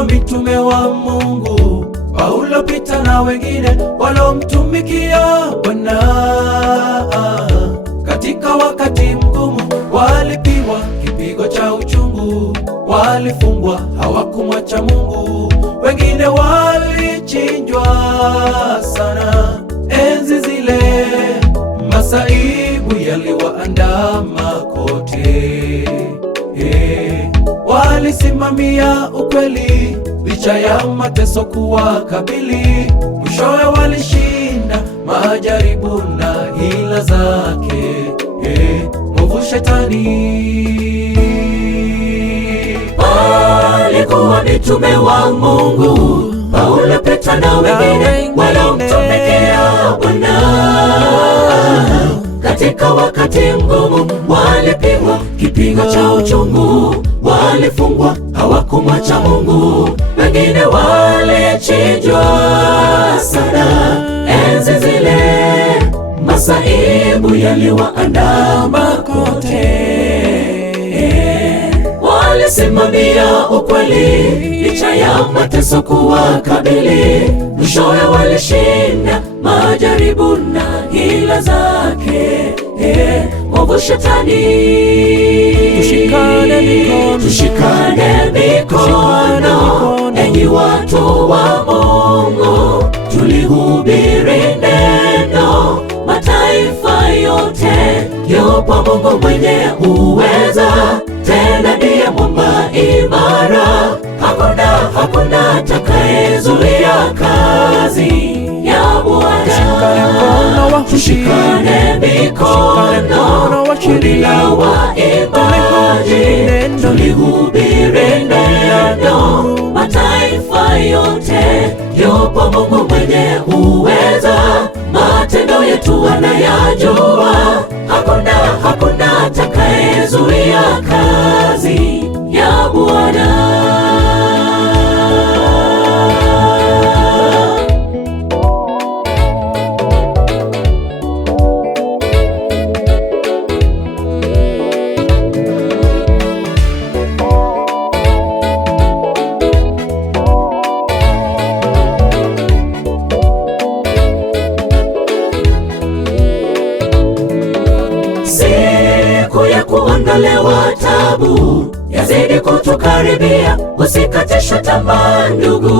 walikuwa mitume wa Mungu, Paulo, Pita na wengine walomtumikia Bwana. Katika wakati mgumu walipigwa kipigo cha uchungu, walifungwa, hawakumwacha Mungu. Wengine walichinjwa sana. Enzi zile masaibu yaliwaandama kote. Walisimamia ukweli licha ya mateso kuwakabili. Mwishowe walishinda majaribu na hila zake mwovu Shetani. Walikuwa mitume wa Mungu, Paulo, Petro na wengine walomtumikia Bwana. Katika wakati mgumu walipigwa kipigo cha uchungu, walifungwa, hawakumwacha Mungu. Wengine walichinjwa sana. Enzi zile masaibu yaliwaandama kote. Walisimamia ukweli licha ya mateso kuwakabili. Mwishowe walishinda majaribu na hila zake mwovu Shetani. Tushikane mikono, enyi watu wa Mungu, tulihubiri neno mataifa yote. Yupo Mungu mwenye uweza, tena ndiye mwamba imara. Hakuna atakayezuia kazi ya Bwana. Tushikane mikono, kundi la waimbaji, tulihubiri neno mataifa yote. Yupo Mungu mwenye uweza, matendo yetu anayajua. Hakuna atakayezuia kazi ya Bwana. Siku ya kuondolewa tabu yazidi kutukaribia. Usikatishwe tamaa ndugu,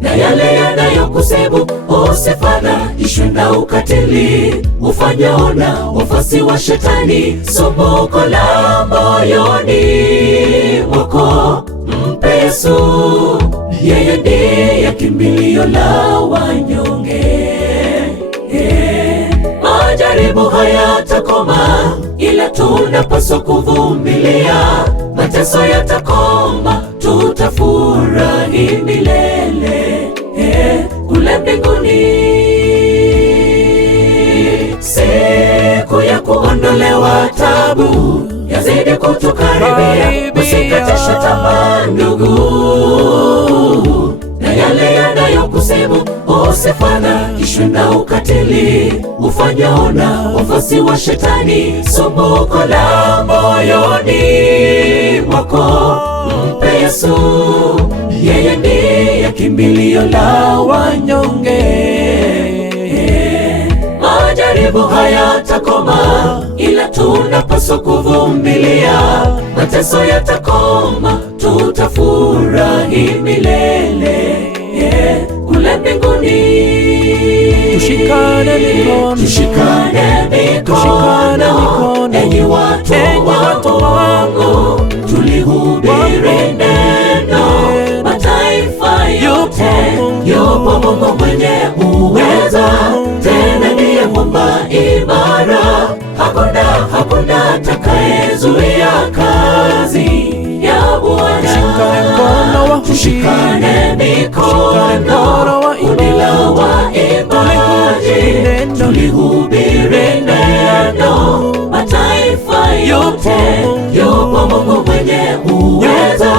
na yale yanayokusibu. Usifadhaishwe na ukatili ufanyao na wafuasi wa Shetani. Sumbuko la moyoni mwako mpe Yesu, yeye ndiye kimbilio la wanyonge. Majaribu hayatakoma, ila tunapaswa kuvumilia. Mateso yatakoma, tutafurahi milele kule mbinguni. Siku ya kuondolewa tabu yazidi kutukaribia. Usikatishwe tamaa ndugu, na yale yanayokusibu. Usifadhaishwe na ukatili ufanyao na wafuasi wa Shetani. Sumbuko la moyoni mwako mpe Yesu, yeye ndiye kimbilio la wanyonge. Majaribu hayatakoma, ila tunapaswa kuvumilia. Mateso yatakoma, tutafurahi milele kule mbinguni. Tushikane mikono, enyi watu wa Mungu, tulihubiri neno mataifa yote. Yupo Mungu mwenye uweza, tena ndiye mwamba imara. Hakuna atakayezuia kazi ya Bwana. Tushikane mikono, kundi la waimbaji, tulihubiri neno mataifa yote. Yupo Mungu mwenye uweza,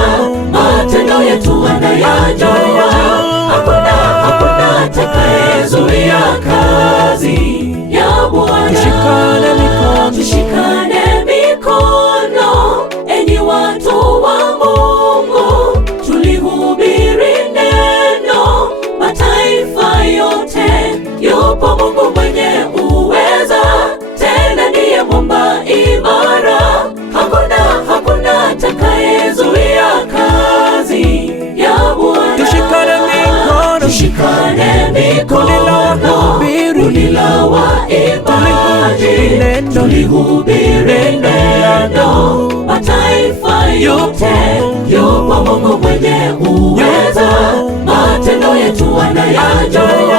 matendo yetu anayajua. Hakuna atakayezuia kazi ya Bwana. Tushikane mikono, enyi watu wa Mungu, tulihubiri neno mataifa yote. Yupo Mungu mwenye uweza, matendo yetu anayajua.